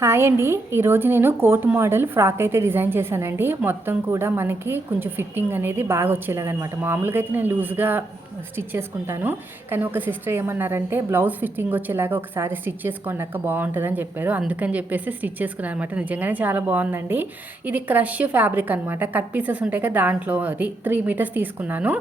Hi అండి. ఈరోజు నేను కోట్ మోడల్ ఫ్రాక్ అయితే డిజైన్ చేశానండి. మొత్తం కూడా మనకి కొంచెం ఫిట్టింగ్ అనేది బాగా వచ్చేలాగా అనమాట మామూలుగా అయితే నేను లూజ్గా స్టిచ్ చేసుకుంటాను. కానీ ఒక సిస్టర్ ఏమన్నారంటే బ్లౌజ్ ఫిట్టింగ్ వచ్చేలాగా ఒకసారి స్టిచ్ చేసుకోండి అక్క బాగుంటుందని చెప్పారు. అందుకని చెప్పేసి స్టిచ్ చేసుకున్నాను అనమాట నిజంగానే చాలా బాగుందండి. ఇది క్రష్ ఫ్యాబ్రిక్ అనమాట. కట్ పీసెస్ ఉంటాయి కదా దాంట్లో అది త్రీ మీటర్స్ తీసుకున్నాను.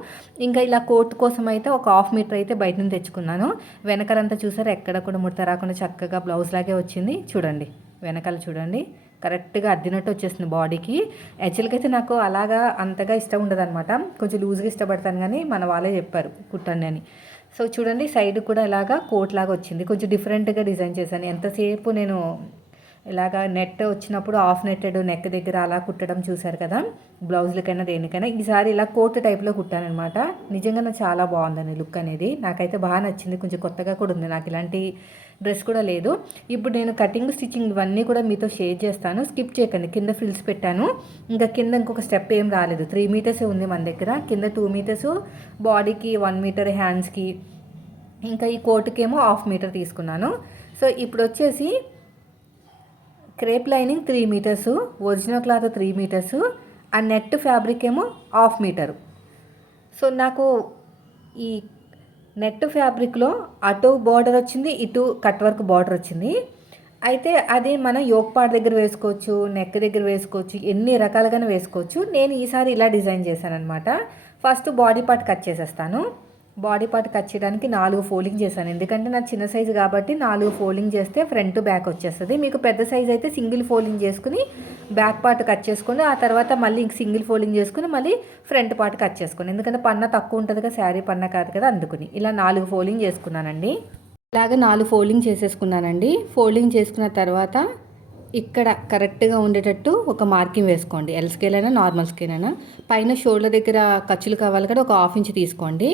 ఇంకా ఇలా కోట్ కోసం అయితే ఒక హాఫ్ మీటర్ అయితే బయట నుంచి తెచ్చుకున్నాను. వెనకరంతా చూసారు ఎక్కడ కూడా ముడత రాకుండా చక్కగా బ్లౌజ్ లాగే వచ్చింది. చూడండి. వెనకాల చూడండి. కరెక్ట్గా అద్దినట్టు వచ్చేస్తుంది బాడీకి. యాక్చువల్గా అయితే నాకు అలాగా అంతగా ఇష్టం ఉండదు అనమాట కొంచెం లూజ్గా ఇష్టపడతాను కానీ మన వాళ్ళే చెప్పారు కుట్టండి అని. సో చూడండి సైడ్ కూడా ఇలాగా కోట్ లాగా వచ్చింది. కొంచెం డిఫరెంట్గా డిజైన్ చేశాను. ఎంతసేపు నేను ఇలాగా నెట్ వచ్చినప్పుడు ఆఫ్ నెట్టెడ్ నెక్ దగ్గర అలా కుట్టడం చూశారు కదా బ్లౌజులకైనా దేనికైనా. ఈసారి ఇలా కోట్ టైప్లో కుట్టానమాట నిజంగా నాకు చాలా బాగుందని లుక్ అనేది. నాకైతే బాగా నచ్చింది. కొంచెం కొత్తగా కూడా ఉంది. నాకు ఇలాంటి డ్రెస్ కూడా లేదు. ఇప్పుడు నేను కటింగ్ స్టిచ్చింగ్ ఇవన్నీ కూడా మీతో షేర్ చేస్తాను. స్కిప్ చేయకండి. కింద ఫ్రిల్స్ పెట్టాను. ఇంకా కింద ఇంకొక స్టెప్ ఏం రాలేదు. త్రీ మీటర్స్ ఉంది మన దగ్గర. కింద టూ మీటర్స్ బాడీకి వన్ మీటర్ హ్యాండ్స్కి. ఇంకా ఈ కోటుకేమో హాఫ్ మీటర్ తీసుకున్నాను. సో ఇప్పుడు వచ్చేసి crepe lining three metres original cloth three metres ఆ నెట్ ఫ్యాబ్రిక్ ఏమో హాఫ్ మీటరు. సో నాకు ఈ నెట్ ఫ్యాబ్రిక్లో అటు బార్డర్ వచ్చింది ఇటు కట్ వర్క్ బార్డర్ వచ్చింది. అయితే అది మనం యోక్ దగ్గర వేసుకోవచ్చు నెక్ దగ్గర వేసుకోవచ్చు ఎన్ని రకాలుగానే వేసుకోవచ్చు. నేను ఈసారి ఇలా డిజైన్ చేశాను అనమాట ఫస్ట్ బాడీ పార్ట్ కట్ చేసేస్తాను. బాడీ పార్ట్ కట్ చేయడానికి నాలుగు ఫోల్డింగ్ చేశాను. ఎందుకంటే నాకు చిన్న సైజు కాబట్టి నాలుగు ఫోల్డింగ్ చేస్తే ఫ్రంట్ బ్యాక్ వచ్చేస్తుంది. మీకు పెద్ద సైజ్ అయితే సింగిల్ ఫోల్డింగ్ చేసుకుని బ్యాక్ పార్ట్ కట్ చేసుకొని ఆ తర్వాత మళ్ళీ ఇంక సింగిల్ ఫోల్డింగ్ చేసుకుని మళ్ళీ ఫ్రంట్ పార్ట్ కట్ చేసుకోండి ఎందుకంటే పన్న తక్కువ ఉంటుంది కదా శారీ పన్న కాదు కదా అందుకుని. ఇలా నాలుగు ఫోల్డింగ్ చేసుకున్నానండి. ఇలాగ నాలుగు ఫోల్డింగ్ చేసేసుకున్నానండి. ఫోల్డింగ్ చేసుకున్న తర్వాత ఇక్కడ కరెక్ట్గా ఉండేటట్టు ఒక మార్కింగ్ వేసుకోండి. ఎల్ స్కేల్ అయినా నార్మల్ స్కేల్ అయినా. పైన షోల్డర్ దగ్గర ఖర్చులు కావాలి కదా ఒక హాఫ్ ఇంచ్ తీసుకోండి.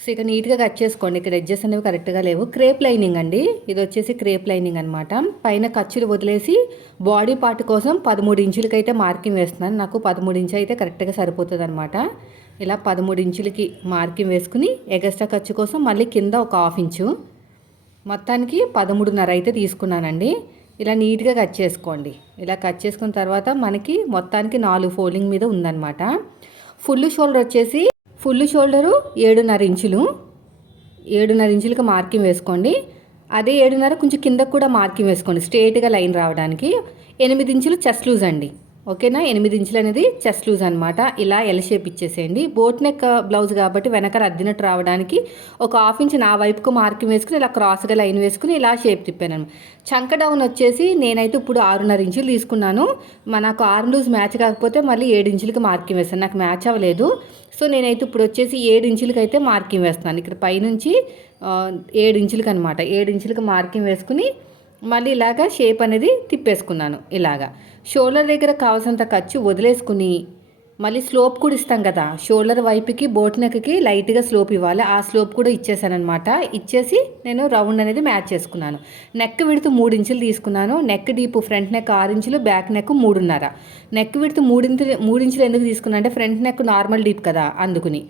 సో ఇక నీట్గా కట్ చేసుకోండి. ఇక్కడ ఎడ్జెస్ అనేవి కరెక్ట్గా లేవు. క్రేప్ లైనింగ్ అండి. ఇది వచ్చేసి క్రేప్ లైనింగ్ అనమాట పైన ఖర్చులు వదిలేసి బాడీ పార్ట్ కోసం పదమూడు ఇంచులకైతే మార్కింగ్ వేస్తున్నాను. నాకు పదమూడు ఇంచు అయితే కరెక్ట్గా సరిపోతుంది అనమాట ఇలా పదమూడు ఇంచులకి మార్కింగ్ వేసుకుని ఎగస్ట్రా ఖర్చు కోసం మళ్ళీ కింద ఒక హాఫ్ ఇంచు. మొత్తానికి పదమూడున్నర అయితే తీసుకున్నానండి. ఇలా నీట్గా కట్ చేసుకోండి. ఇలా కట్ చేసుకున్న తర్వాత మనకి మొత్తానికి నాలుగు ఫోల్డింగ్ మీద ఉందన్నమాట. ఫుల్ షోల్డర్ వచ్చేసి ఫుల్ షోల్డరు ఏడున్నర ఇంచులు. ఏడున్నర ఇంచులకు మార్కింగ్ వేసుకోండి. అదే ఏడున్నర కొంచెం కిందకు కూడా మార్కింగ్ వేసుకోండి. స్ట్రేట్గా లైన్ రావడానికి. ఎనిమిది ఇంచులు చెస్ట్ లూజ్ అండి. ఓకేనా? ఎనిమిది ఇంచులు అనేది చెస్ట్ లూజ్ అనమాట ఇలా ఎల్ షేప్ ఇచ్చేసేయండి. బోట్ నెక్ బ్లౌజ్ కాబట్టి వెనక రద్దినట్టు రావడానికి ఒక హాఫ్ ఇంచ్ నా వైపుకు మార్కింగ్ వేసుకుని ఇలా క్రాస్గా లైన్ వేసుకుని ఇలా షేప్ తిప్పాను. చంక డౌన్ వచ్చేసి నేనైతే ఇప్పుడు ఆరున్నర ఇంచులు తీసుకున్నాను. మనకు ఆరు లూజ్ మ్యాచ్ కాకపోతే మళ్ళీ ఏడు ఇంచులకి మార్కింగ్ వేస్తాను. నాకు మ్యాచ్ అవ్వలేదు. సో నేనైతే ఇప్పుడు వచ్చేసి ఏడు ఇంచులకి అయితే మార్కింగ్ వేస్తాను ఇక్కడ పైనుంచి uh, ఏడు ఇంచులకి అనమాట ఏడు ఇంచులకి మార్కింగ్ వేసుకుని మళ్ళీ ఇలాగా షేప్ అనేది తిప్పేసుకున్నాను ఇలాగా. షోల్డర్ దగ్గర కావాల్సినంత ఖర్చు వదిలేసుకుని మళ్ళీ స్లోప్ కూడా ఇస్తాం కదా షోల్డర్ వైపుకి బోట్ నెక్కి లైట్గా స్లోప్ ఇవ్వాలి. ఆ స్లోప్ కూడా ఇచ్చేసానమాట ఇచ్చేసి నేను రౌండ్ అనేది మ్యాచ్ చేసుకున్నాను. నెక్ విడుతు మూడు ఇంచులు తీసుకున్నాను. నెక్ డీప్ ఫ్రంట్ నెక్ ఆరు ఇంచులు బ్యాక్ నెక్ మూడున్నర. నెక్ విడుతు మూడించు మూడు ఇంచులు ఎందుకు తీసుకున్నా అంటే ఫ్రంట్ నెక్ నార్మల్ డీప్ కదా అందుకుని.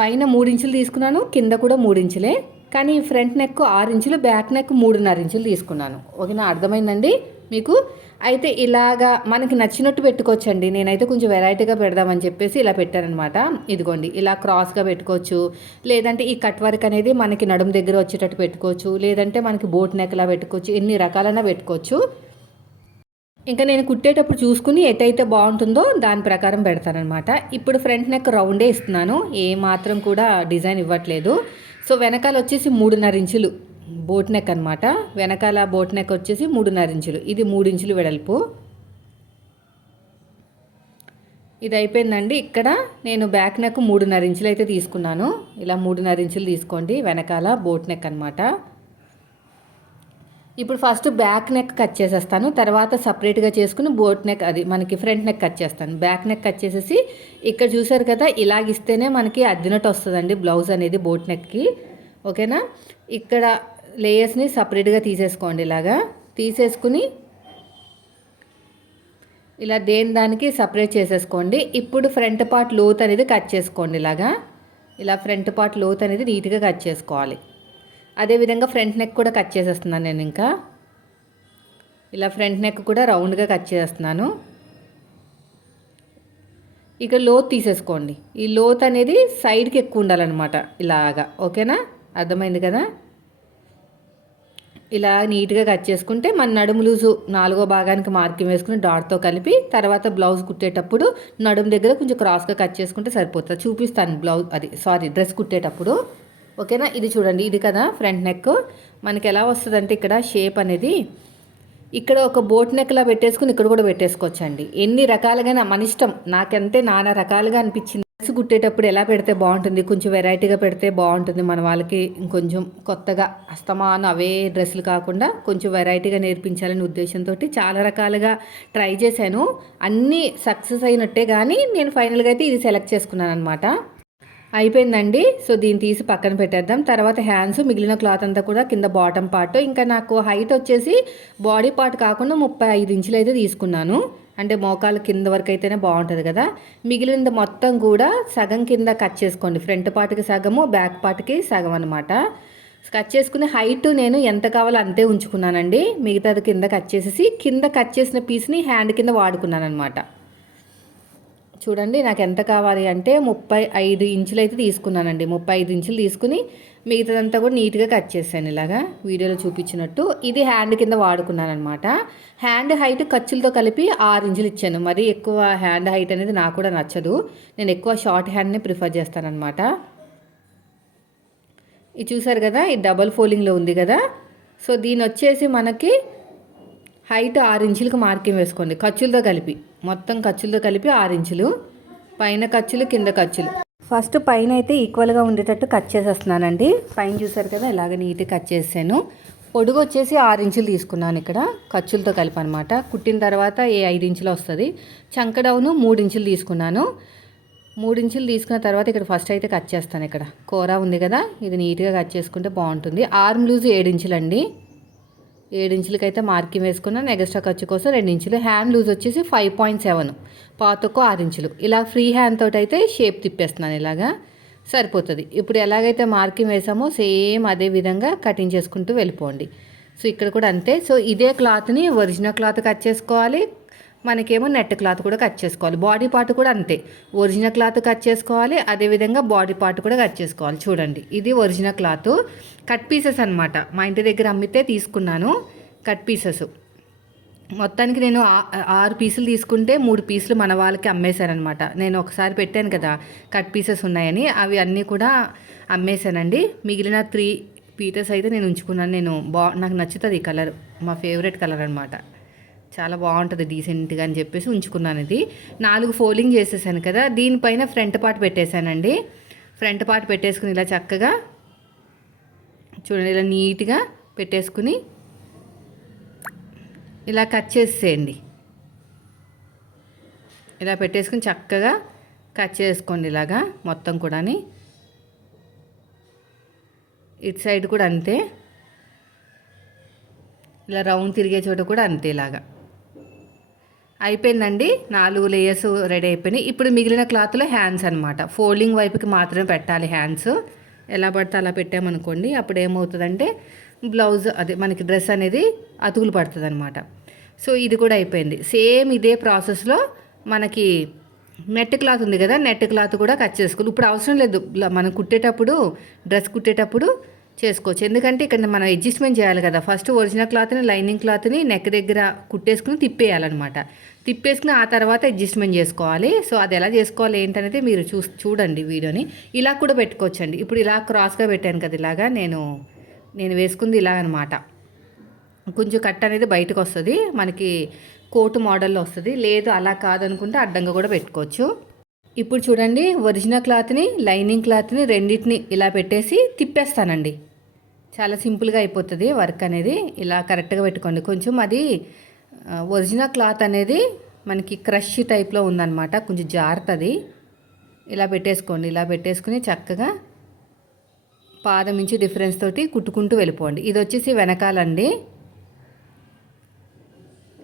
పైన మూడు ఇంచులు తీసుకున్నాను కింద కూడా మూడు ఇంచులే. కానీ ఫ్రంట్ నెక్ ఆరు ఇంచులు బ్యాక్ నెక్ మూడున్నర ఇంచులు తీసుకున్నాను. ఓకేనా? అర్థమైందండి? మీకు? అయితే ఇలాగా మనకి నచ్చినట్టు పెట్టుకోవచ్చండి. నేనైతే కొంచెం వెరైటీగా పెడదామని చెప్పేసి ఇలా పెట్టానమాట ఇదిగోండి ఇలా క్రాస్గా పెట్టుకోవచ్చు. లేదంటే ఈ కట్ వర్క్ అనేది మనకి నడుము దగ్గర వచ్చేటట్టు పెట్టుకోవచ్చు. లేదంటే మనకి బోట్ నెక్లా పెట్టుకోవచ్చు. ఎన్ని రకాలైనా పెట్టుకోవచ్చు. ఇంకా నేను కుట్టేటప్పుడు చూసుకుని ఎటైతే బాగుంటుందో దాని ప్రకారం పెడతానమాట ఇప్పుడు ఫ్రంట్ నెక్ రౌండే ఇస్తున్నాను. ఏ మాత్రం కూడా డిజైన్ ఇవ్వట్లేదు. సో వెనకాల వచ్చేసి మూడున్నర ఇంచులు బోట్ నెక్ అనమాట వెనకాల బోట్ నెక్ వచ్చేసి మూడున్నర ఇంచులు. ఇది మూడు ఇంచులు వెడల్పు. ఇది అయిపోయిందండి. ఇక్కడ నేను బ్యాక్ నెక్ మూడున్నర ఇంచులు అయితే తీసుకున్నాను. ఇలా మూడున్నర ఇంచులు తీసుకోండి. వెనకాల బోట్ నెక్ అనమాట ఇప్పుడు ఫస్ట్ బ్యాక్ నెక్ కట్ చేసేస్తాను. తర్వాత సపరేట్గా చేసుకుని బోట్ నెక్ అది మనకి ఫ్రంట్ నెక్ కట్ చేస్తాను. బ్యాక్ నెక్ కట్ చేసేసి ఇక్కడ చూసారు కదా ఇలాగిస్తేనే మనకి అద్దినట్టు వస్తుందండి బ్లౌజ్ అనేది బోట్ నెక్కి ఓకేనా ఇక్కడ లేయర్స్ని సపరేట్గా తీసేసుకోండి ఇలాగా. తీసేసుకుని ఇలా దేని దానికి సపరేట్ చేసేసుకోండి. ఇప్పుడు ఫ్రంట్ పార్ట్ లోత్ అనేది కట్ చేసుకోండి ఇలాగా. ఇలా ఫ్రంట్ పార్ట్ లోత్ అనేది నీట్గా కట్ చేసుకోవాలి. అదేవిధంగా ఫ్రంట్ నెక్ కూడా కట్ చేసేస్తున్నాను నేను ఇంకా. ఇలా ఫ్రంట్ నెక్ కూడా రౌండ్గా కట్ చేస్తున్నాను ఇక్కడ లోత్ తీసేసుకోండి. ఈ లోత్ అనేది సైడ్కి ఎక్కువ ఉండాలన్నమాట ఇలాగా. ఓకేనా? అర్థమైంది కదా? ఇలా నీట్గా కట్ చేసుకుంటే మన నడుము లూజు నాలుగో భాగానికి మార్కింగ్ వేసుకుని డాట్తో కలిపి తర్వాత బ్లౌజ్ కుట్టేటప్పుడు నడుము దగ్గర కొంచెం క్రాస్గా కట్ చేసుకుంటే సరిపోతుంది. చూపిస్తాను బ్లౌజ్ అది సారీ డ్రెస్ కుట్టేటప్పుడు. ఓకేనా? ఇది చూడండి ఇది కదా ఫ్రంట్ నెక్. మనకి ఎలా వస్తుందంటే ఇక్కడ షేప్ అనేది ఇక్కడ ఒక బోట్ నెక్లా పెట్టేసుకుని ఇక్కడ కూడా పెట్టేసుకోవచ్చండి. ఎన్ని రకాలుగా మన ఇష్టం నాకంటే నానా రకాలుగా అనిపించింది. డ్రెస్ కుట్టేటప్పుడు ఎలా పెడితే బాగుంటుంది కొంచెం వెరైటీగా పెడితే బాగుంటుంది మన వాళ్ళకి ఇంకొంచెం కొత్తగా అస్తమానం అవే డ్రెస్సులు కాకుండా కొంచెం వెరైటీగా నేర్పించాలనే ఉద్దేశంతో చాలా రకాలుగా ట్రై చేశాను. అన్నీ సక్సెస్ అయినట్టే కానీ నేను ఫైనల్గా అయితే ఇది సెలెక్ట్ చేసుకున్నాను అనమాట అయిపోయిందండి. సో దీన్ని తీసి పక్కన పెట్టేద్దాం. తర్వాత హ్యాండ్స్ మిగిలిన క్లాత్ అంతా కూడా కింద బాటమ్ పార్ట్. ఇంకా నాకు హైట్ వచ్చేసి బాడీ పార్ట్ కాకుండా ముప్పై ఐదు ఇంచులు అయితే తీసుకున్నాను. అంటే మోకాల కింద వరకు అయితేనే బాగుంటుంది కదా. మిగిలినది మొత్తం కూడా సగం కింద కట్ చేసుకోండి. ఫ్రంట్ పార్ట్కి సగము బ్యాక్ పార్ట్కి సగం అనమాట కట్ చేసుకునే హైట్ నేను ఎంత కావాలో అంతే ఉంచుకున్నానండి. మిగతాది కింద కట్ చేసేసి కింద కట్ చేసిన పీస్ని హ్యాండ్ కింద వాడుకున్నాను అనమాట చూడండి నాకు ఎంత కావాలి అంటే ముప్పై ఐదు ఇంచులు అయితే తీసుకున్నానండి. ముప్పై ఐదు ఇంచులు తీసుకుని మిగతాదంతా కూడా నీట్గా కట్ చేశాను ఇలాగా. వీడియోలో చూపించినట్టు ఇది హ్యాండ్ కింద వాడుకున్నాను అనమాట హ్యాండ్ హైట్ ఖర్చులతో కలిపి ఆరు ఇంచులు ఇచ్చాను. మరి ఎక్కువ హ్యాండ్ హైట్ అనేది నాకు కూడా నచ్చదు. నేను ఎక్కువ షార్ట్ హ్యాండ్ని ప్రిఫర్ చేస్తానమాట ఇది చూసారు కదా ఇది డబల్ ఫోలింగ్లో ఉంది కదా. సో దీని వచ్చేసి మనకి హైట్ ఆరు ఇంచులకు మార్కింగ్ వేసుకోండి. ఖర్చులతో కలిపి. మొత్తం ఖర్చులతో కలిపి ఆరు ఇంచులు. పైన ఖర్చులు కింద ఖర్చులు. ఫస్ట్ పైన అయితే ఈక్వల్గా ఉండేటట్టు కట్ చేసేస్తున్నానండి. పైన చూసారు కదా ఇలాగ నీట్గా కట్ చేసాను పొడుగు వచ్చేసి ఆరు ఇంచులు తీసుకున్నాను ఇక్కడ. ఖర్చులతో కలిపి అనమాట కుట్టిన తర్వాత ఏ ఐదు ఇంచులు వస్తుంది. చంకడౌను మూడు ఇంచులు తీసుకున్నాను. మూడు ఇంచులు తీసుకున్న తర్వాత ఇక్కడ ఫస్ట్ అయితే కట్ చేస్తాను ఇక్కడ. కూర ఉంది కదా ఇది నీట్గా కట్ చేసుకుంటే బాగుంటుంది. ఆర్మ్ లూజ్ ఏడు ఇంచులండి. ఏడించులకి అయితే మార్కింగ్ వేసుకున్నాను ఎగస్ట్రా ఖర్చు కోసం రెండు ఇంచులు. హ్యాండ్ లూజ్ వచ్చేసి ఫైవ్ పాయింట్ సెవెన్. పాతకు ఆరు ఇంచులు. ఇలా ఫ్రీ హ్యాండ్ తోటి అయితే షేప్ తిప్పేస్తున్నాను ఇలాగా సరిపోతుంది. ఇప్పుడు ఎలాగైతే మార్కింగ్ వేసామో సేమ్ అదే విధంగా కటింగ్ చేసుకుంటూ వెళ్ళిపోండి. సో ఇక్కడ కూడా అంతే. సో ఇదే క్లాత్ని ఒరిజినల్ క్లాత్ కట్ చేసుకోవాలి. మనకేమో నెట్ క్లాత్ కూడా కట్ చేసుకోవాలి. బాడీ పార్ట్ కూడా అంతే. ఒరిజినల్ క్లాత్ కట్ చేసుకోవాలి. అదేవిధంగా బాడీ పార్ట్ కూడా కట్ చేసుకోవాలి. చూడండి. ఇది ఒరిజినల్ క్లాత్. కట్ పీసెస్ అనమాట మా ఇంటి దగ్గర అమ్మితే తీసుకున్నాను కట్ పీసెస్. మొత్తానికి నేను ఆరు పీసులు తీసుకుంటే మూడు పీసులు మన వాళ్ళకి అమ్మేశానమాట నేను ఒకసారి పెట్టాను కదా కట్ పీసెస్ ఉన్నాయని. అవి అన్నీ కూడా అమ్మేశానండి. మిగిలిన త్రీ పీటర్స్ అయితే నేను ఉంచుకున్నాను. నేను బా నాకు నచ్చుతుంది ఈ కలర్. మా ఫేవరెట్ కలర్ అనమాట చాలా బాగుంటుంది డీసెంట్గా అని చెప్పేసి ఉంచుకున్నాను ఇది. నాలుగు ఫోల్డింగ్ చేసేసాను కదా దీనిపైన ఫ్రంట్ పార్ట్ పెట్టేశానండి. ఫ్రంట్ పార్ట్ పెట్టేసుకుని ఇలా చక్కగా చూడండి ఇలా నీట్గా పెట్టేసుకుని ఇలా కట్ చేసేయండి. ఇలా పెట్టేసుకుని చక్కగా కట్ చేసుకోండి ఇలాగా మొత్తం కూడాని. ఇటు సైడ్ కూడా అంతే. ఇలా రౌండ్ తిరిగే చోట కూడా అంతే ఇలాగా. అయిపోయిందండి. నాలుగు లేయర్స్ రెడీ అయిపోయినాయి. ఇప్పుడు మిగిలిన క్లాత్లో హ్యాండ్స్ అనమాట ఫోల్డింగ్ వైపుకి మాత్రమే పెట్టాలి హ్యాండ్స్ ఎలా పడితే అలా పెట్టామనుకోండి అప్పుడు ఏమవుతుందంటే బ్లౌజ్ అదే మనకి డ్రెస్ అనేది అతుకులు పడుతుంది అనమాట సో ఇది కూడా అయిపోయింది. సేమ్ ఇదే ప్రాసెస్లో మనకి నెట్ క్లాత్ ఉంది కదా నెట్ క్లాత్ కూడా కట్ చేసుకోవాలి. ఇప్పుడు అవసరం లేదు. మనం కుట్టేటప్పుడు డ్రెస్ కుట్టేటప్పుడు చేసుకోవచ్చు. ఎందుకంటే ఇక్కడ మనం అడ్జస్ట్మెంట్ చేయాలి కదా. ఫస్ట్ ఒరిజినల్ క్లాత్ని లైనింగ్ క్లాత్ని నెక్ దగ్గర కుట్టేసుకుని తిప్పేయాలన్నమాట. తిప్పేసుకుని ఆ తర్వాత అడ్జస్ట్మెంట్ చేసుకోవాలి. సో అది ఎలా చేసుకోవాలి ఏంటనేది మీరు చూ చూడండి వీడియోని. ఇలా కూడా పెట్టుకోవచ్చండి. ఇప్పుడు ఇలా క్రాస్గా పెట్టాను కదా ఇలాగా నేను నేను వేసుకుంది ఇలాగనమాట కొంచెం కట్ అనేది బయటకు వస్తుంది. మనకి కోటు మోడల్లో వస్తుంది. లేదు అలా కాదనుకుంటే అడ్డంగా కూడా పెట్టుకోవచ్చు. ఇప్పుడు చూడండి ఒరిజినల్ క్లాత్ని లైనింగ్ క్లాత్ని రెండింటిని ఇలా పెట్టేసి తిప్పేస్తానండి. చాలా సింపుల్గా అయిపోతుంది వర్క్ అనేది. ఇలా కరెక్ట్గా పెట్టుకోండి. కొంచెం అది ఒరిజినల్ క్లాత్ అనేది మనకి క్రష్ టైప్లో ఉందన్నమాట. కొంచెం జారుతుంది. ఇలా పెట్టేసుకోండి ఇలా పెట్టేసుకుని చక్కగా పాదం నుంచి డిఫరెన్స్ తోటి కుట్టుకుంటూ వెళ్ళిపోండి. ఇది వచ్చేసి వెనకాలండి.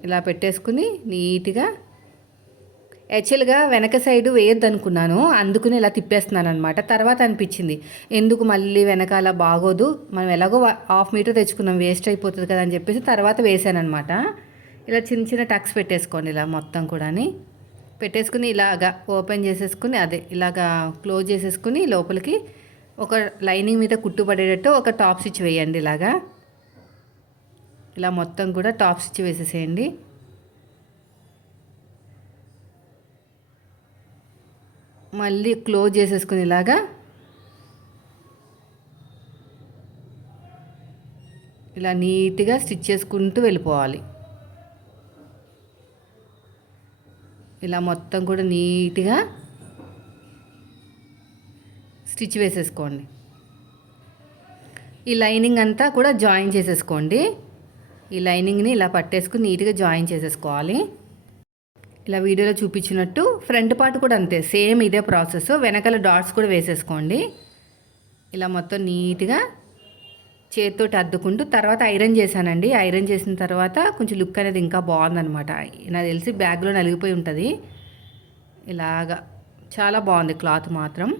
ఇలా పెట్టేసుకుని నీట్గా యాక్చువల్గా వెనక సైడు వేయద్దు అనుకున్నాను అందుకుని ఇలా తిప్పేస్తున్నాను అనమాట తర్వాత అనిపించింది ఎందుకు మళ్ళీ వెనకాల బాగోదు? మనం ఎలాగో హాఫ్ మీటర్ తెచ్చుకున్నాం వేస్ట్ అయిపోతుంది కదా అని చెప్పేసి తర్వాత వేసాను అనమాట ఇలా చిన్న చిన్న టక్స్ పెట్టేసుకోండి ఇలా మొత్తం కూడాని. పెట్టేసుకుని ఇలాగా ఓపెన్ చేసేసుకుని అదే ఇలాగా క్లోజ్ చేసేసుకుని లోపలికి ఒక లైనింగ్ మీద కుట్టు పడేటట్టు ఒక టాప్ స్టిచ్ వేయండి ఇలాగా. ఇలా మొత్తం కూడా టాప్ స్టిచ్ వేసేసేయండి. మళ్ళీ క్లోజ్ చేసేసుకుని ఇలాగా. ఇలా నీట్గా స్టిచ్ చేసుకుంటూ వెళ్ళిపోవాలి. ఇలా మొత్తం కూడా నీట్గా స్టిచ్ వేసేసుకోండి. ఈ లైనింగ్ అంతా కూడా జాయిన్ చేసేసుకోండి. ఈ లైనింగ్ని ఇలా పట్టేసుకుని నీట్గా జాయిన్ చేసేసుకోవాలి. ఇలా వీడియోలో చూపించినట్టు ఫ్రంట్ పార్ట్ కూడా అంతే సేమ్ ఇదే ప్రాసెస్. వెనకాల డాట్స్ కూడా వేసేసుకోండి. ఇలా మొత్తం నీట్గా చేతితోటి అద్దుకుంటూ తర్వాత ఐరన్ చేశానండి. ఐరన్ చేసిన తర్వాత కొంచెం లుక్ అనేది ఇంకా బాగుందనమాట నాకు తెలిసి బ్యాగ్లో నలిగిపోయి ఉంటుంది. ఇలాగా చాలా బాగుంది క్లాత్ మాత్రం.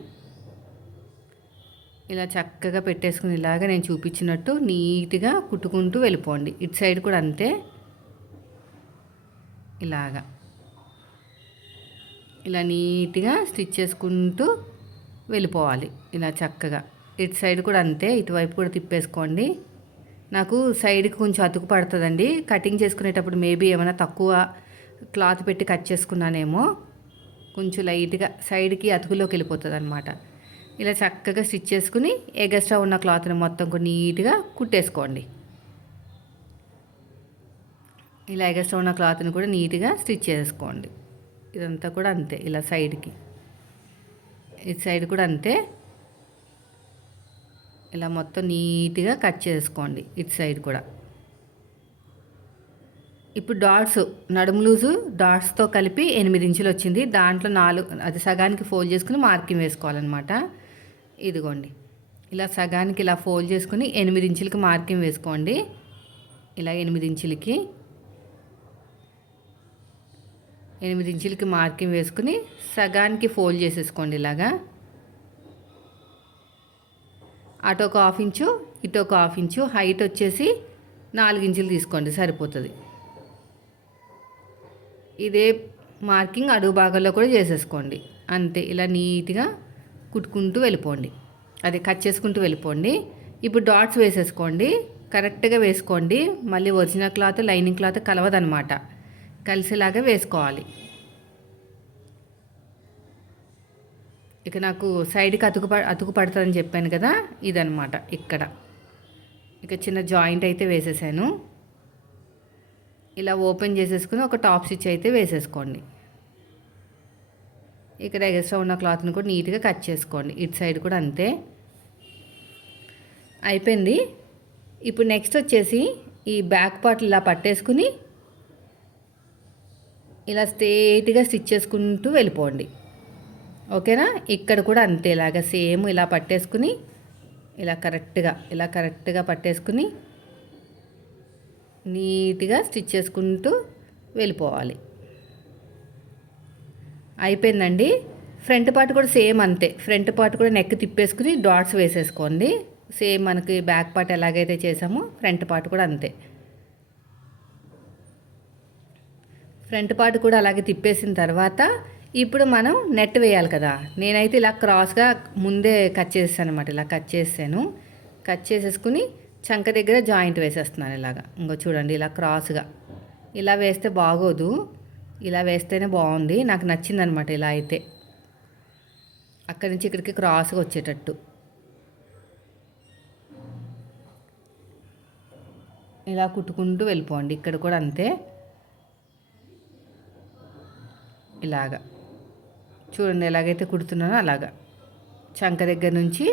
ఇలా చక్కగా పెట్టేసుకుని ఇలాగా నేను చూపించినట్టు నీట్గా కుట్టుకుంటూ వెళ్ళిపోండి. ఇటు సైడ్ కూడా అంతే. ఇలాగా. ఇలా నీట్గా స్టిచ్ చేసుకుంటూ వెళ్ళిపోవాలి. ఇలా చక్కగా. ఇటు సైడ్ కూడా అంతే ఇటువైపు కూడా తిప్పేసుకోండి. నాకు సైడ్కి కొంచెం అతుకు పడుతుందండి. కటింగ్ చేసుకునేటప్పుడు మేబీ ఏమైనా తక్కువ క్లాత్ పెట్టి కట్ చేసుకున్నానేమో కొంచెం లైట్గా సైడ్కి అతుకులోకి వెళ్ళిపోతుంది అనమాట ఇలా చక్కగా స్టిచ్ చేసుకుని ఎగస్ట్రా ఉన్న క్లాత్ని మొత్తం కూడా నీట్గా కుట్టేసుకోండి. ఇలా ఎగస్ట్రా ఉన్న క్లాత్ని కూడా నీట్గా స్టిచ్ చేసుకోండి. ఇదంతా కూడా అంతే ఇలా సైడ్కి. ఇటు సైడ్ కూడా అంతే. ఇలా మొత్తం నీట్గా కట్ చేసుకోండి ఇటు సైడ్ కూడా. ఇప్పుడు డాట్స్ నడుము లూజు డాట్స్తో కలిపి ఎనిమిది ఇంచులు వచ్చింది. దాంట్లో నాలుగు అది సగానికి ఫోల్డ్ చేసుకుని మార్కింగ్ వేసుకోవాలన్నమాట. ఇదిగోండి. ఇలా సగానికి ఇలా ఫోల్డ్ చేసుకుని ఎనిమిది ఇంచులకి మార్కింగ్ వేసుకోండి. ఇలా ఎనిమిది ఇంచులకి ఎనిమిది ఇంచులకి మార్కింగ్ వేసుకుని సగానికి ఫోల్డ్ చేసేసుకోండి ఇలాగా. అటు ఒక హాఫ్ ఇంచు ఇటు ఒక హాఫ్ ఇంచు హైట్ వచ్చేసి నాలుగు ఇంచులు తీసుకోండి సరిపోతుంది. ఇదే మార్కింగ్ అడుగు భాగంలో కూడా చేసేసుకోండి. అంతే ఇలా నీట్గా కుట్టుకుంటూ వెళ్ళిపోండి. అదే కట్ చేసుకుంటూ వెళ్ళిపోండి. ఇప్పుడు డాట్స్ వేసేసుకోండి. కరెక్ట్గా వేసుకోండి. మళ్ళీ ఒరిజినల్ క్లాత్ లైనింగ్ క్లాత్ కలవదనమాట. కలిసేలాగా వేసుకోవాలి. ఇక నాకు సైడ్కి అతుకు అతుకు పడుతుందని చెప్పాను కదా ఇదనమాట ఇక్కడ. ఇక చిన్న జాయింట్ అయితే వేసేసాను. ఇలా ఓపెన్ చేసేసుకుని ఒక టాప్ స్టిచ్ అయితే వేసేసుకోండి. ఇక్కడ ఎగస్ట్రా ఉన్న క్లాత్ని కూడా నీట్గా కట్ చేసుకోండి. ఇటు సైడ్ కూడా అంతే. అయిపోయింది. ఇప్పుడు నెక్స్ట్ వచ్చేసి ఈ బ్యాక్ పార్ట్ ఇలా పట్టేసుకుని ఇలా స్ట్రేట్గా స్టిచ్ చేసుకుంటూ వెళ్ళిపోండి. ఓకేనా? ఇక్కడ కూడా అంతే ఇలాగ సేమ్ ఇలా పట్టేసుకుని ఇలా కరెక్ట్గా ఇలా కరెక్ట్గా పట్టేసుకుని నీట్గా స్టిచ్ చేసుకుంటూ వెళ్ళిపోవాలి. అయిపోయిందండి? ఫ్రంట్ పార్ట్ కూడా సేమ్ అంతే. ఫ్రంట్ పార్ట్ కూడా నెక్ తిప్పేసుకుని డాట్స్ వేసేసుకోండి. సేమ్ మనకి బ్యాక్ పార్ట్ ఎలాగైతే చేసామో ఫ్రంట్ పార్ట్ కూడా అంతే. ఫ్రంట్ పార్ట్ కూడా అలాగే తిప్పేసిన తర్వాత ఇప్పుడు మనం నెట్ వేయాలి కదా. నేనైతే ఇలా క్రాస్గా ముందే కట్ చేసాను అనమాట ఇలా కట్ చేసాను కట్ చేసేసుకుని చంక దగ్గర జాయింట్ వేసేస్తున్నాను ఇలాగా. ఇంకో చూడండి ఇలా క్రాస్గా. ఇలా వేస్తే బాగోదు. ఇలా వేస్తేనే బాగుంది. నాకు నచ్చిందనమాట ఇలా అయితే. అక్కడి నుంచి ఇక్కడికి క్రాస్గా వచ్చేటట్టు. ఇలా కుట్టుకుంటూ వెళ్ళిపోండి. ఇక్కడ కూడా అంతే. ఇలాగా. చూడండి ఎలాగైతే కుడుతున్నానో అలాగా. చంక దగ్గర నుంచి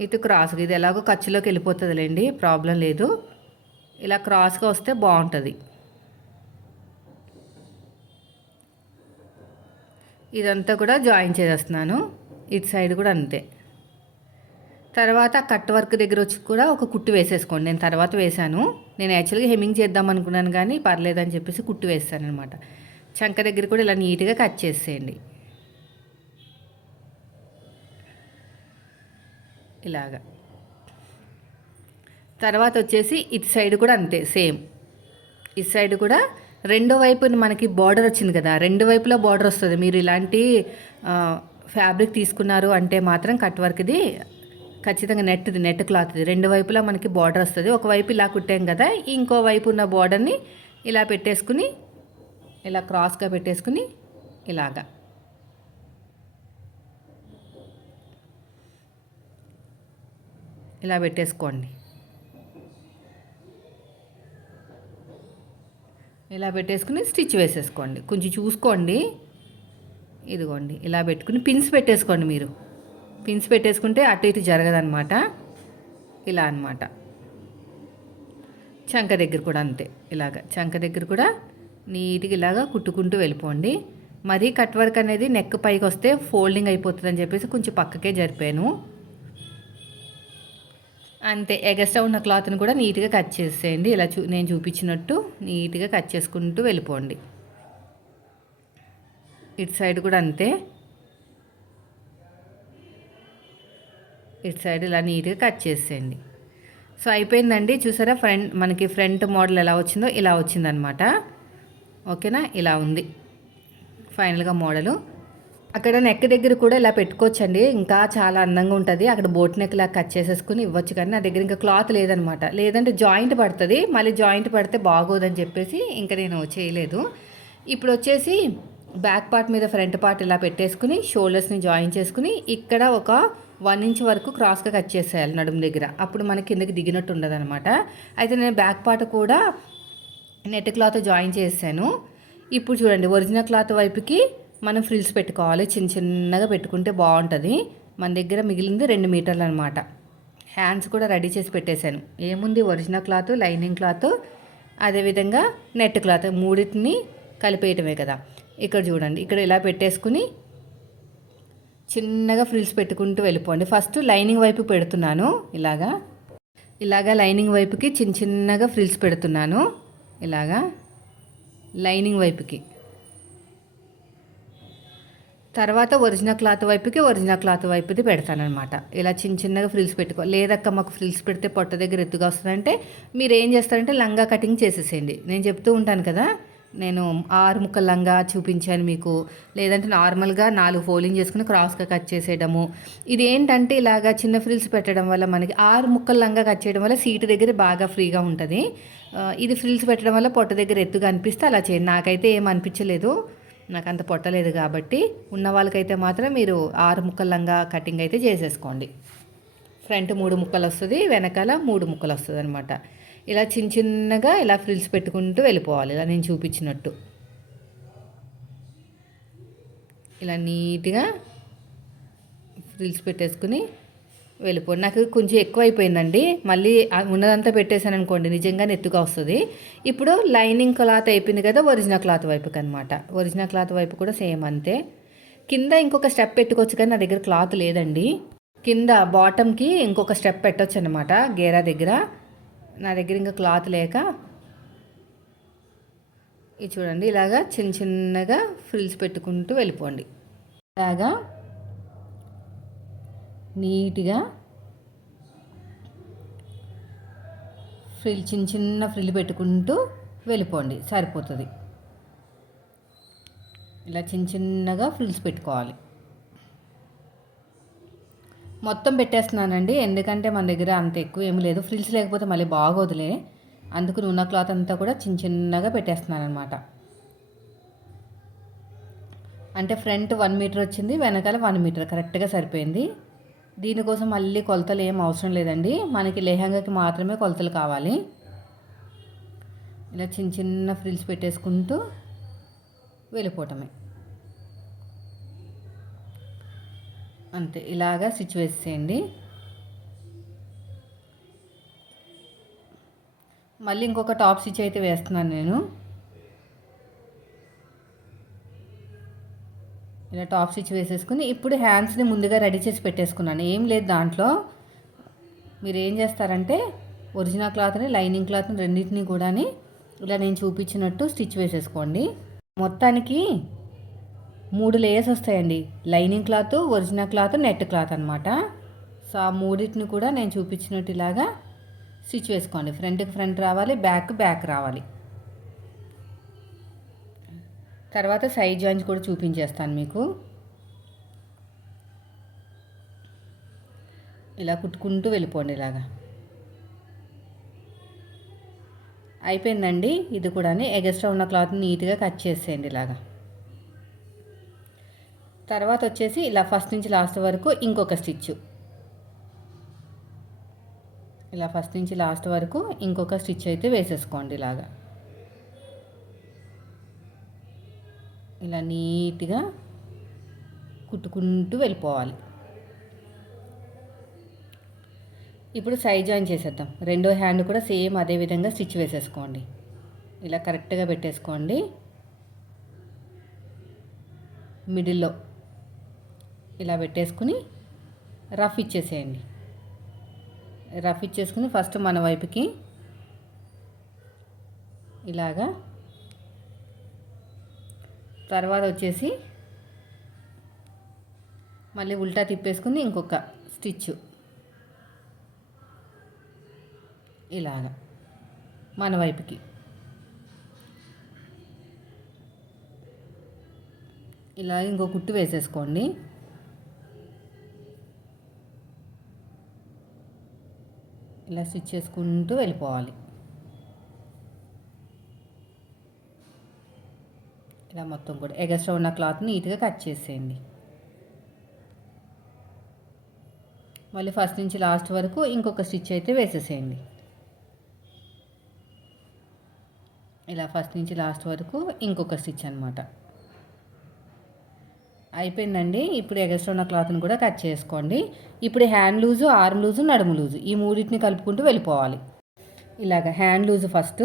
ఇటు క్రాస్గా ఇది ఎలాగో ఖర్చులోకి వెళ్ళిపోతుందిలేండి ప్రాబ్లం లేదు. ఇలా క్రాస్గా వస్తే బాగుంటుంది. ఇదంతా కూడా జాయిన్ చేసేస్తున్నాను ఇటు సైడ్ కూడా అంతే. తర్వాత కట్ వర్క్ దగ్గర వచ్చి కూడా ఒక కుట్టు వేసేసుకోండి. నేను తర్వాత వేశాను. నేను యాక్చువల్గా హెమ్మింగ్ చేద్దాం అనుకున్నాను కానీ పర్లేదని చెప్పేసి కుట్టు వేస్తాను అనమాట చంక దగ్గర కూడా ఇలా నీట్గా కట్ చేసేయండి. ఇలాగా. తర్వాత వచ్చేసి ఇటు సైడ్ కూడా అంతే సేమ్. ఇటు సైడ్ కూడా రెండో వైపు మనకి బార్డర్ వచ్చింది కదా రెండు వైపులా బార్డర్ వస్తుంది. మీరు ఇలాంటి ఫ్యాబ్రిక్ తీసుకున్నారు అంటే మాత్రం కట్ వర్క్ది ఖచ్చితంగా నెట్ది నెట్ క్లాత్ది. రెండు వైపులా మనకి బార్డర్ వస్తుంది. ఒకవైపు ఇలా కుట్టాం కదా ఇంకో వైపు ఉన్న బార్డర్ని ఇలా పెట్టేసుకుని ఇలా క్రాస్గా పెట్టేసుకుని ఇలాగా. ఇలా పెట్టేసుకోండి. ఇలా పెట్టేసుకుని స్టిచ్ వేసేసుకోండి. కొంచెం చూసుకోండి. ఇదిగోండి ఇలా పెట్టుకుని పిన్స్ పెట్టేసుకోండి మీరు. పిన్స్ పెట్టేసుకుంటే అటు ఇటు జరగదనమాట ఇలా అనమాట చంక దగ్గర కూడా అంతే. ఇలాగ చంక దగ్గర కూడా నీట్గా ఇలాగా కుట్టుకుంటూ వెళ్ళిపోండి. మరీ కట్ వర్క్ అనేది నెక్ పైకి వస్తే ఫోల్డింగ్ అయిపోతుందని చెప్పేసి కొంచెం పక్కకే జరిపాను. అంతే ఎగస్ట్రా ఉన్న క్లాత్ని కూడా నీట్గా కట్ చేసేయండి. ఇలా చూ నేను చూపించినట్టు నీట్గా కట్ చేసుకుంటూ వెళ్ళిపోండి. ఇటు సైడ్ కూడా అంతే. ఇటు సైడ్ ఇలా నీట్గా కట్ చేసేయండి. సో అయిపోయిందండి. చూసారా ఫ్రంట్ మనకి ఫ్రంట్ మోడల్ ఎలా వచ్చిందో ఇలా వచ్చిందనమాట. ఓకేనా? ఇలా ఉంది. ఫైనల్గా మోడలు. అక్కడ నెక్ దగ్గర కూడా ఇలా పెట్టుకోవచ్చండి. ఇంకా చాలా అందంగా ఉంటుంది. అక్కడ బోట్ నెక్ ఇలా కట్ చేసేసుకుని ఇవ్వచ్చు కానీ నా దగ్గర ఇంకా క్లాత్ లేదనమాట. లేదంటే జాయింట్ పడుతుంది. మళ్ళీ జాయింట్ పడితే బాగోదని చెప్పేసి ఇంకా నేను చేయలేదు. ఇప్పుడు వచ్చేసి బ్యాక్ పార్ట్ మీద ఫ్రంట్ పార్ట్ ఇలా పెట్టేసుకుని షోల్డర్స్ని జాయిన్ చేసుకుని ఇక్కడ ఒక వన్ ఇంచ్ వరకు క్రాస్గా కట్ చేసేయాలి నడుము దగ్గర. అప్పుడు మనకి కిందకి దిగినట్టు ఉండదు అనమాట అయితే నేను బ్యాక్ పార్ట్ కూడా నెట్ క్లాత్ జాయిన్ చేశాను. ఇప్పుడు చూడండి ఒరిజినల్ క్లాత్ వైపుకి మనం ఫ్రిల్స్ పెట్టుకోవాలి. చిన్న చిన్నగా పెట్టుకుంటే బాగుంటుంది. మన దగ్గర మిగిలింది రెండు మీటర్లు అనమాట హ్యాండ్స్ కూడా రెడీ చేసి పెట్టేశాను. ఏముంది? ఒరిజినల్ క్లాత్ లైనింగ్ క్లాత్ అదేవిధంగా నెట్ క్లాత్ మూడింటిని కలిపేయటమే కదా. ఇక్కడ చూడండి ఇక్కడ ఇలా పెట్టేసుకుని చిన్నగా ఫ్రిల్స్ పెట్టుకుంటూ వెళ్ళిపోండి. ఫస్ట్ లైనింగ్ వైపు పెడుతున్నాను. ఇలాగా. ఇలాగా లైనింగ్ వైపుకి చిన్న చిన్నగా ఫ్రిల్స్ పెడుతున్నాను. ఇలాగా లైనింగ్ వైపుకి. తర్వాత ఒరిజినల్ క్లాత్ వైపుకి ఒరిజినల్ క్లాత్ వైపుది పెడతానమాట ఇలా చిన్న చిన్నగా ఫ్రిల్స్ పెట్టుకో లేదక్క మాకు ఫ్రిల్స్ పెడితే పొట్ట దగ్గర ఎత్తుగా వస్తుందంటే మీరు ఏం చేస్తారంటే లంగా కటింగ్ చేసేసేయండి. నేను చెప్తూ ఉంటాను కదా నేను ఆరు ముక్కలంగా చూపించాను మీకు. లేదంటే నార్మల్గా నాలుగు ఫోల్డింగ్ చేసుకుని క్రాస్గా కట్ చేసేయడము. ఇది ఏంటంటే ఇలాగా చిన్న ఫ్రిల్స్ పెట్టడం వల్ల మనకి ఆరు ముక్కలు లంగా కట్ చేయడం వల్ల సీటు దగ్గర బాగా ఫ్రీగా ఉంటుంది. ఇది ఫ్రిల్స్ పెట్టడం వల్ల పొట్ట దగ్గర ఎత్తుగా అనిపిస్తే అలా చేయండి. నాకైతే ఏం అనిపించలేదు. నాకు అంత పొట్టలేదు కాబట్టి ఉన్న వాళ్ళకైతే మాత్రం మీరు ఆరు ముక్కలంగా కటింగ్ అయితే చేసేసుకోండి. ఫ్రంట్ మూడు ముక్కలు వస్తుంది వెనకాల మూడు ముక్కలు వస్తుంది అనమాట ఇలా చిన్న చిన్నగా ఇలా ఫ్రిల్స్ పెట్టుకుంటూ వెళ్ళిపోవాలి. ఇలా నేను చూపించినట్టు. ఇలా నీట్గా ఫ్రిల్స్ పెట్టేసుకుని వెళ్ళిపోండి నాకు కొంచెం ఎక్కువ అయిపోయిందండి మళ్ళీ ఉన్నదంతా పెట్టేశాను అనుకోండి నిజంగా ఎత్తుగా వస్తుంది. ఇప్పుడు లైనింగ్ క్లాత్ అయిపోయింది కదా ఒరిజినల్ క్లాత్ వైపుకి అనమాట ఒరిజినల్ క్లాత్ వైపు కూడా సేమ్ అంతే. కింద ఇంకొక స్టెప్ పెట్టుకోవచ్చు కానీ నా దగ్గర క్లాత్ లేదండి. కింద బాటమ్కి ఇంకొక స్టెప్ పెట్టవచ్చు అనమాట గేరా దగ్గర. నా దగ్గర ఇంకా క్లాత్ లేక ఇది చూడండి ఇలాగా చిన్న చిన్నగా ఫ్రిల్స్ పెట్టుకుంటూ వెళ్ళిపోండి. ఇలాగా నీట్గా ఫ్రిల్ చిన్న చిన్న ఫ్రిల్ పెట్టుకుంటూ వెళ్ళిపోండి సరిపోతుంది. ఇలా చిన్న చిన్నగా ఫ్రిల్స్ పెట్టుకోవాలి. మొత్తం పెట్టేస్తున్నానండి. ఎందుకంటే మన దగ్గర అంత ఎక్కువ ఏమి లేదు. ఫ్రిల్స్ లేకపోతే మళ్ళీ బాగోదులే. అందుకు నూనె క్లాత్ అంతా కూడా చిన్న చిన్నగా పెట్టేస్తున్నాను అనమాట అంటే ఫ్రంట్ వన్ మీటర్ వచ్చింది. వెనకాల వన్ మీటర్. కరెక్ట్గా సరిపోయింది. దీనికోసం మళ్ళీ కొలతలు ఏం అవసరం లేదండి. మనకి లెహంగాకి మాత్రమే కొలతలు కావాలి. ఇలా చిన్న చిన్న ఫ్రిల్స్ పెట్టేసుకుంటూ వెళ్ళిపోవటమే. అంతే ఇలాగా స్టిచ్ వేసేయండి. మళ్ళీ ఇంకొక టాప్ స్టిచ్ అయితే వేస్తున్నాను నేను. ఇలా టాప్ స్టిచ్ వేసేసుకుని ఇప్పుడు హ్యాండ్స్ని ముందుగా రెడీ చేసి పెట్టేసుకున్నాను. ఏం లేదు దాంట్లో. మీరు ఏం చేస్తారంటే ఒరిజినల్ క్లాత్ని లైనింగ్ క్లాత్ని రెండింటిని కూడా ఇలా నేను చూపించినట్టు స్టిచ్ వేసేసుకోండి. మొత్తానికి మూడు లేయర్స్ వస్తాయండి. Lining cloth original cloth net cloth అనమాట సో ఆ మూడింటిని కూడా నేను చూపించినట్టు ఇలాగా స్టిచ్ వేసుకోండి. ఫ్రంట్కి ఫ్రంట్ రావాలి బ్యాక్ బ్యాక్ రావాలి. తర్వాత సైడ్ జాయింట్స్ కూడా చూపించేస్తాను మీకు. ఇలా కుట్టుకుంటూ వెళ్ళిపోండి ఇలాగా. అయిపోయిందండి. ఇది కూడా ఎగస్ట్రా ఉన్న క్లాత్ నీట్గా కట్ చేసేయండి ఇలాగా. తర్వాత వచ్చేసి ఇలా ఫస్ట్ నుంచి లాస్ట్ వరకు ఇంకొక స్టిచ్. ఇలా ఫస్ట్ నుంచి లాస్ట్ వరకు ఇంకొక స్టిచ్ అయితే వేసేసుకోండి ఇలాగా. ఇలా నీట్గా కుట్టుకుంటూ వెళ్ళిపోవాలి. ఇప్పుడు సైడ్ జాయిన్ చేసేద్దాం. రెండో హ్యాండ్ కూడా సేమ్ అదే విధంగా స్టిచ్ వేసేసుకోండి. ఇలా కరెక్ట్గా పెట్టేసుకోండి. మిడిల్లో. ఇలా పెట్టేసుకుని రఫ్ ఇచ్చేసేయండి. రఫ్ ఇచ్చేసుకుని ఫస్ట్ మన వైపుకి ఇలాగా తర్వాత వచ్చేసి మళ్ళీ ఉల్టా తిప్పేసుకుని ఇంకొక స్టిచ్ ఇలాగా మన వైపుకి. ఇలా ఇంకో కుట్టు వేసేసుకోండి. ఇలా స్టిచ్ చేసుకుంటూ వెళ్ళిపోవాలి. ఇలా మొత్తం కూడా ఎగస్ట్రా ఉన్న క్లాత్ నీట్గా కట్ చేసేయండి. మళ్ళీ ఫస్ట్ నుంచి లాస్ట్ వరకు ఇంకొక స్టిచ్ అయితే వేసేసేయండి. ఇలా ఫస్ట్ నుంచి లాస్ట్ వరకు ఇంకొక స్టిచ్ అనమాట అయిపోయిందండి. ఇప్పుడు ఎగస్ట్రా ఉన్న క్లాత్ని కూడా కట్ చేసుకోండి. ఇప్పుడు హ్యాండ్ లూజు ఆర్మ్ లూజు నడుము లూజు ఈ మూడింటిని కలుపుకుంటూ వెళ్ళిపోవాలి. ఇలాగ hand loose first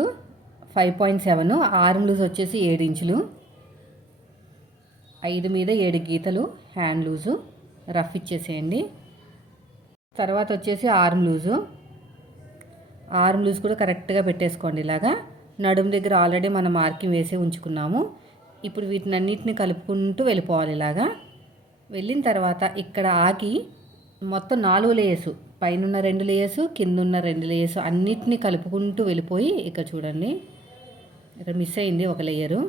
five point seven arm loose వచ్చేసి ఏడు ఇంచులు ఐదు మీద ఏడు గీతలు హ్యాండ్ లూజు రఫ్ ఇచ్చేసేయండి. తర్వాత వచ్చేసి ఆర్మ్ లూజు. ఆర్మ్ లూజ్ కూడా కరెక్ట్గా పెట్టేసుకోండి ఇలాగా. నడుము దగ్గర ఆల్రెడీ మనం మార్కింగ్ వేసి ఉంచుకున్నాము. ఇప్పుడు వీటిని అన్నిటిని కలుపుకుంటూ వెళ్ళిపోవాలి ఇలాగా. వెళ్ళిన తర్వాత ఇక్కడ ఆకి మొత్తం నాలుగు లేయర్స్ పైన రెండు లేయర్స్ కింద ఉన్న రెండు లేయర్స్ అన్నిటిని కలుపుకుంటూ వెళ్ళిపోయి ఇక్కడ చూడండి. ఇక్కడ మిస్ అయింది ఒక లేయరు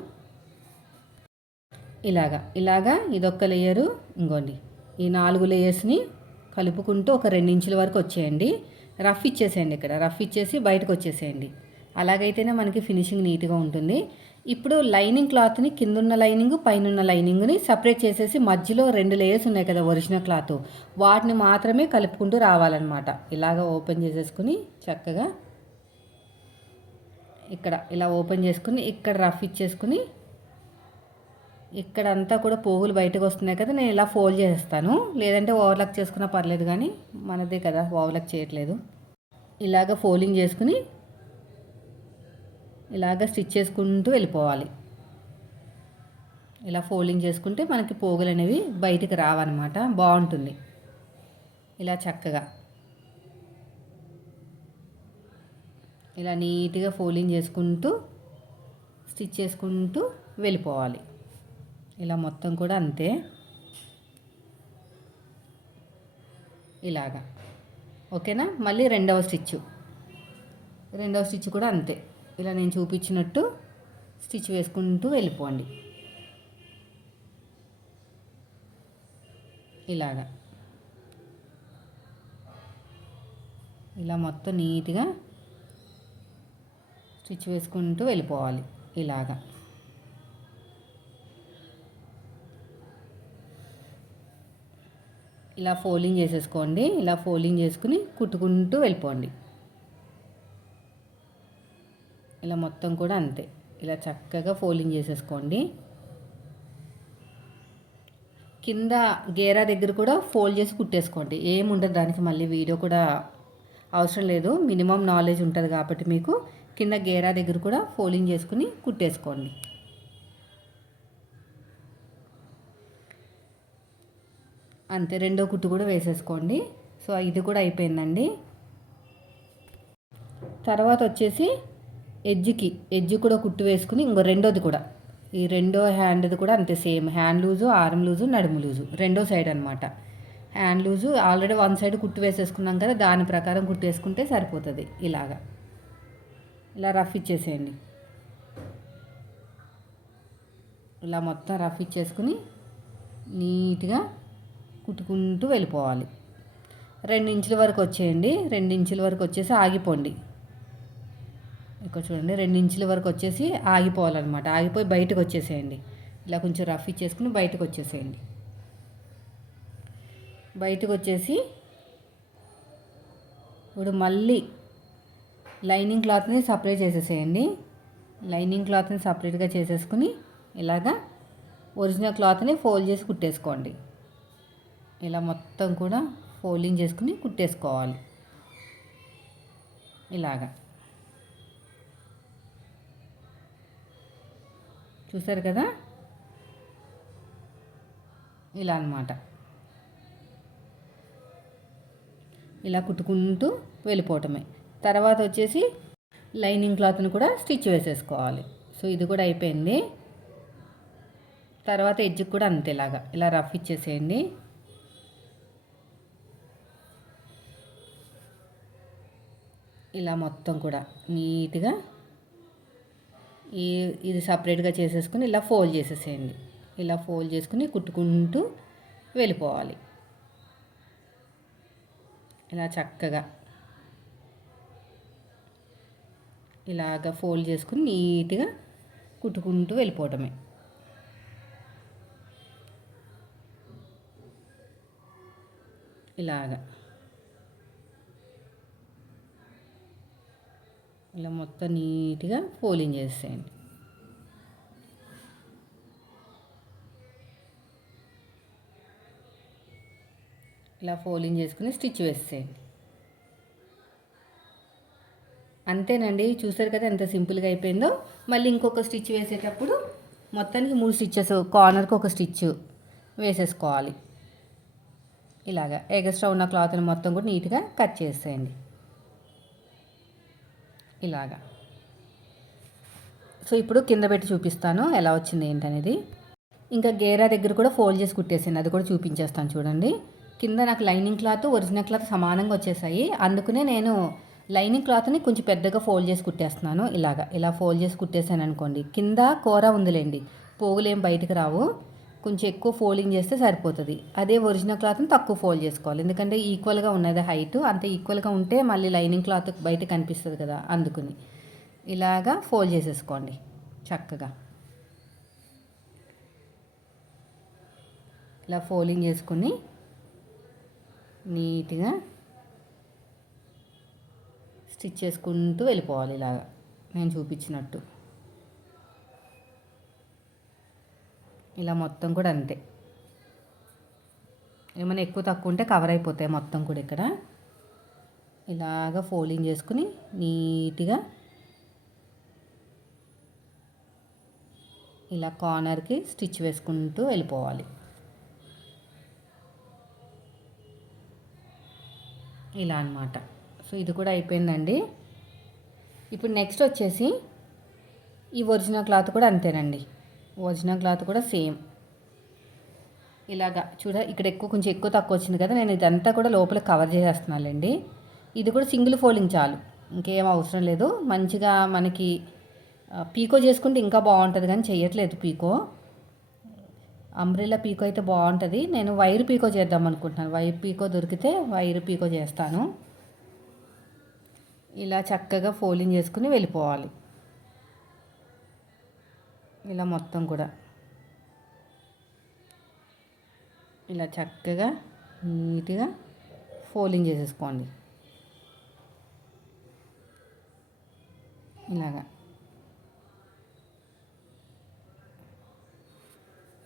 ఇలాగా ఇలాగా ఇదొక్క లేయరు ఇంకోండి ఈ నాలుగు లేయర్స్ని కలుపుకుంటూ ఒక రెండు ఇంచుల వరకు వచ్చేయండి. రఫ్ ఇచ్చేసేయండి ఇక్కడ రఫ్ ఇచ్చేసి బయటకు వచ్చేసేయండి. అలాగైతేనే మనకి ఫినిషింగ్ నీట్గా ఉంటుంది. ఇప్పుడు లైనింగ్ క్లాత్ని కిందున్న లైనింగ్ పైనున్న లైనింగ్ని సపరేట్ చేసేసి మధ్యలో రెండు లేయర్స్ ఉన్నాయి కదా ఒరిజినల్ క్లాత్. వాటిని మాత్రమే కలుపుకుంటూ రావాలన్నమాట. ఇలాగ ఓపెన్ చేసేసుకుని చక్కగా ఇక్కడ ఇలా ఓపెన్ చేసుకుని ఇక్కడ రఫ్ ఇచ్చేసుకుని ఇక్కడ అంతా కూడా పోగులు బయటకు వస్తున్నాయి కదా నేను ఇలా ఫోల్డ్ చేస్తాను లేదంటే ఓవర్లాక్ చేసుకున్నా పర్లేదు కానీ మనదే కదా ఓవర్లాక్ చేయట్లేదు. ఇలాగ ఫోల్డింగ్ చేసుకుని ఇలాగ స్టిచ్ చేసుకుంటూ వెళ్ళిపోవాలి. ఇలా ఫోల్డింగ్ చేసుకుంటే మనకి పోగులు అనేవి బయటికి రావన్నమాట. బాగుంటుంది. ఇలా చక్కగా. ఇలా నీట్గా ఫోల్డింగ్ చేసుకుంటూ స్టిచ్ చేసుకుంటూ వెళ్ళిపోవాలి. ఇలా మొత్తం కూడా అంతే. ఇలాగా. ఓకేనా? మళ్ళీ రెండవ స్టిచ్ రెండవ స్టిచ్ కూడా అంతే. ఇలా నేను చూపించినట్టు స్టిచ్ వేసుకుంటూ వెళ్ళిపోండి. ఇలాగా. ఇలా మొత్తం నీట్గా స్టిచ్ వేసుకుంటూ వెళ్ళిపోవాలి. ఇలాగా. ఇలా ఫోల్డింగ్ చేసేసుకోండి. ఇలా ఫోల్డింగ్ చేసుకుని కుట్టుకుంటూ వెళ్ళిపోండి. ఇలా మొత్తం కూడా అంతే. ఇలా చక్కగా ఫోల్డింగ్ చేసేసుకోండి. కింద గేరా దగ్గర కూడా ఫోల్డ్ చేసి కుట్టేసుకోండి. ఏముండదు దానికి మళ్ళీ వీడియో కూడా అవసరం లేదు. మినిమం నాలెడ్జ్ ఉంటుంది కాబట్టి మీకు కింద గేరా దగ్గర కూడా ఫోల్డింగ్ చేసుకుని కుట్టేసుకోండి. అంతే రెండో కుట్టు కూడా వేసేసుకోండి. సో ఇది కూడా అయిపోయిందండి. తర్వాత వచ్చేసి ఎడ్జ్కి ఎడ్జ్ కూడా కుట్టు వేసుకుని ఇంకో రెండోది కూడా. ఈ రెండో హ్యాండ్ది కూడా అంతే same. Hand loose arm loose నడుము లూజు. రెండో సైడ్ అనమాట hand loose already one side కుట్టు వేసేసుకున్నాం కదా దాని ప్రకారం కుట్టు వేసుకుంటే సరిపోతుంది ఇలాగా. ఇలా రఫ్ ఇచ్చేసేయండి. ఇలా మొత్తం రఫ్ ఇచ్చేసుకుని నీట్గా కుట్టుకుంటూ వెళ్ళిపోవాలి. రెండు ఇంచుల వరకు వచ్చేయండి. రెండు ఇంచుల వరకు వచ్చేసి ఆగిపోండి. ఇక్కడ చూడండి రెండు ఇంచుల వరకు వచ్చేసి ఆగిపోవాలన్నమాట. ఆగిపోయి బయటకు వచ్చేసేయండి. ఇలా కొంచెం రఫ్ ఇచ్చేసుకుని బయటకు వచ్చేసేయండి. బయటకు వచ్చేసి ఇప్పుడు మళ్ళీ లైనింగ్ క్లాత్ని సపరేట్ చేసేసేయండి. లైనింగ్ క్లాత్ని సపరేట్గా చేసేసుకుని ఇలాగా ఒరిజినల్ క్లాత్ని ఫోల్డ్ చేసి కుట్టేసుకోండి. ఇలా మొత్తం కూడా ఫోల్డింగ్ చేసుకుని కుట్టేసుకోవాలి. ఇలాగా. చూసారు కదా? ఇలా అన్నమాట. ఇలా కుట్టుకుంటూ వెళ్ళిపోవటమే. తర్వాత వచ్చేసి లైనింగ్ క్లాత్ని కూడా స్టిచ్ వేసేసుకోవాలి. సో ఇది కూడా అయిపోయింది. తర్వాత ఎడ్జ్కి కూడా అంతేలాగా ఇలా రఫ్ ఇచ్చేసేయండి. ఇలా మొత్తం కూడా నీట్గా ఈ ఇది సపరేట్గా చేసేసుకుని ఇలా ఫోల్డ్ చేసేసేయండి. ఇలా ఫోల్డ్ చేసుకుని కుట్టుకుంటూ వెళ్ళిపోవాలి. ఇలా చక్కగా. ఇలాగ ఫోల్డ్ చేసుకుని నీట్గా కుట్టుకుంటూ వెళ్ళిపోవటమే. ఇలాగా. ఇలా మొత్తం నీట్గా ఫోలింగ్ చేసేయండి. ఇలా ఫోలింగ్ చేసుకుని స్టిచ్ వేసేయండి. అంతేనండి చూసారు కదా ఎంత సింపుల్గా అయిపోయిందో? మళ్ళీ ఇంకొక స్టిచ్ వేసేటప్పుడు మొత్తానికి మూడు స్టిచ్చెస్ కార్నర్కి ఒక స్టిచ్ వేసేసుకోవాలి. ఇలాగా ఎగస్ట్రా ఉన్న క్లాత్ని మొత్తం కూడా నీట్గా కట్ చేసేయండి. ఇలాగా. సో ఇప్పుడు కింద పెట్టి చూపిస్తాను ఎలా వచ్చింది ఏంటనేది. ఇంకా గేరా దగ్గర కూడా ఫోల్డ్ చేసి కుట్టేసాను అది కూడా చూపించేస్తాను చూడండి. కింద నాకు లైనింగ్ క్లాత్ ఒరిజినల్ క్లాత్ సమానంగా వచ్చేసాయి. అందుకనే నేను లైనింగ్ క్లాత్ని కొంచెం పెద్దగా ఫోల్డ్ చేసి కుట్టేస్తున్నాను. ఇలాగా ఇలా ఫోల్డ్ చేసి కుట్టేసాను అనుకోండి. కింద కూర ఉందిలేండి. పోగులేం బయటకు రావు. కొంచెం ఎక్కువ ఫోల్డింగ్ చేస్తే సరిపోతుంది. అదే ఒరిజినల్ క్లాత్ని తక్కువ ఫోల్డ్ చేసుకోవాలి. ఎందుకంటే ఈక్వల్గా ఉన్నది హైట్. అంత ఈక్వల్గా ఉంటే మళ్ళీ లైనింగ్ క్లాత్ బయట కనిపిస్తుంది కదా అందుకుని. ఇలాగా ఫోల్డ్ చేసేసుకోండి చక్కగా. ఇలా ఫోల్డింగ్ చేసుకుని నీట్గా స్టిచ్ చేసుకుంటూ వెళ్ళిపోవాలి ఇలాగా. నేను చూపించినట్టు. ఇలా మొత్తం కూడా అంతే. ఏమైనా ఎక్కువ తక్కువ ఉంటే కవర్ అయిపోతాయి మొత్తం కూడా ఇక్కడ. ఇలాగ ఫోల్డింగ్ చేసుకుని నీట్గా ఇలా కార్నర్కి స్టిచ్ వేసుకుంటూ వెళ్ళిపోవాలి. ఇలా అనమాట సో ఇది కూడా అయిపోయిందండి. ఇప్పుడు నెక్స్ట్ వచ్చేసి ఈ ఒరిజినల్ క్లాత్ కూడా అంతేనండి. ఒరిజినల్ క్లాత్ కూడా సేమ్. ఇలాగా చూడ ఇక్కడ ఎక్కువ కొంచెం ఎక్కువ తక్కువ వచ్చింది కదా నేను ఇదంతా కూడా లోపల కవర్ చేసేస్తున్నానండి. ఇది కూడా సింగిల్ ఫోల్డింగ్ చాలు. ఇంకేం అవసరం లేదు. మంచిగా మనకి పీకో చేసుకుంటే ఇంకా బాగుంటుంది కానీ చేయట్లేదు పీకో. అంబ్రెల్లా పీకో అయితే బాగుంటుంది. నేను వైర్ పీకో చేద్దాం అనుకుంటున్నాను. వైర్ పీకో దొరికితే వైర్ పీకో చేస్తాను. ఇలా చక్కగా ఫోల్డింగ్ చేసుకుని వెళ్ళిపోవాలి. ఇలా మొత్తం కూడా. ఇలా చక్కగా నీట్గా ఫోల్డింగ్ చేసేసుకోండి. ఇలాగా.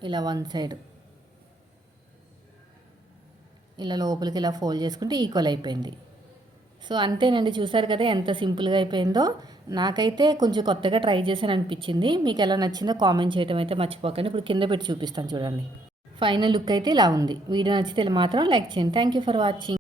ఇలా వన్ సైడ్. ఇలా లోపలికి ఇలా ఫోల్డ్ చేసుకుంటే ఈక్వల్ అయిపోయింది. సో అంతేనండి. చూసారు కదా ఎంత సింపుల్గా అయిపోయిందో. నాకైతే కొంచెం కొత్తగా ట్రై చేశాను అనిపించింది మీకు ఎలా నచ్చిందో కామెంట్ చేయడం అయితే మర్చిపోకండి. ఇప్పుడు కింద పెట్టి చూపిస్తాను చూడండి. ఫైనల్ లుక్ అయితే ఇలా ఉంది. వీడియో నచ్చితే మాత్రం లైక్ చేయండి. Thank you for watching.